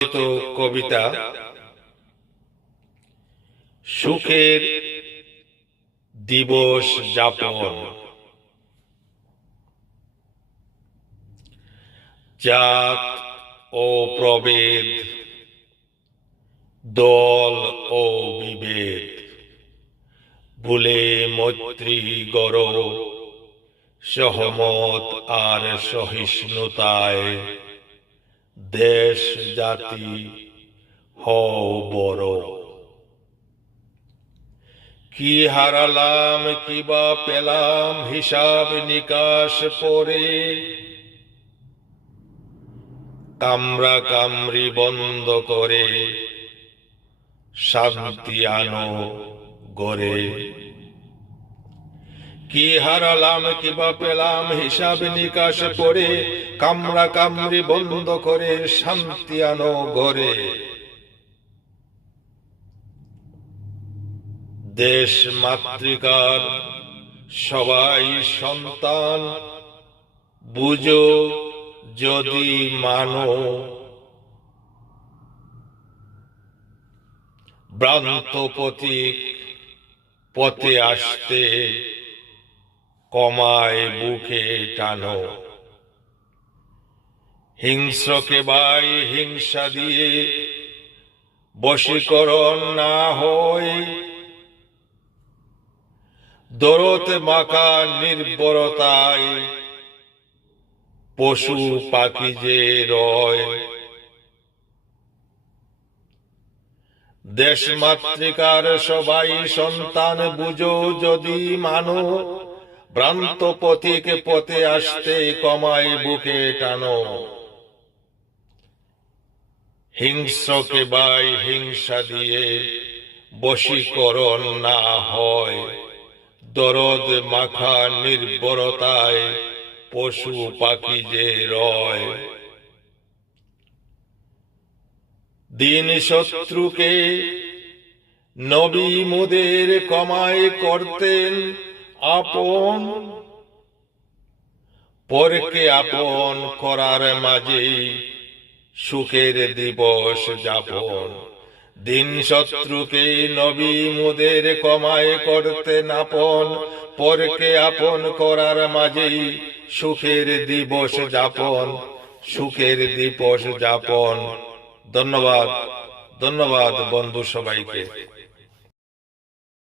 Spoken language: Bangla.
কবিতা সুখের দিবস যাপন। জাত ও প্রভেদ, দল ও বিভেদ, ভুলে মৈত্রী গড়, সহমত আর সহিষ্ণুতায় দেশ জাতি হও বড়। কি হারালাম কিবা পেলাম হিসাব নিকাশ পরে, কামরা কামরি বন্ধ করে শান্তি আনো গড়ে। কি হারালাম কিবা পেলাম হিসাব নিকাশ করে, কামরা কামরি বন্ধ করে শান্তি আনো গড়ে। দেশ মাতৃকার সবাই সন্তান, বুঝো যদি মানো। ভ্রান্ত পথিক পথে আসতে কমায় বুকে টানো। হিংস্রকে ভাই হিংসা দিয়ে বশীকরণ না হয়, দরদ মাখা নির্ভরতায় পশু পাখি যে রয়। দেশ মাতৃকার সবাই সন্তান, বুঝো যদি মানো। ভ্রান্ত পথিক পথে আসতে কমায় বুকে টানো। হিংস্রকে ভাই হিংসা দিয়ে বশীকরণ না হয়, দরদ মাখা নির্ভরতায় পশু পাখি যে রয়। দিন শত্রুকে নবী মোদের কমায় করতেন আপন, পরকে আপন করার মাঝে সুখের দিবস যাপন। দিন শত্রুকে নবী মোদের কমায় করতেন আপন, পরকে আপন করার মাঝেই সুখের দিবস যাপন, সুখের দিবস যাপন। ধন্যবাদ, ধন্যবাদ বন্ধু সবাইকে।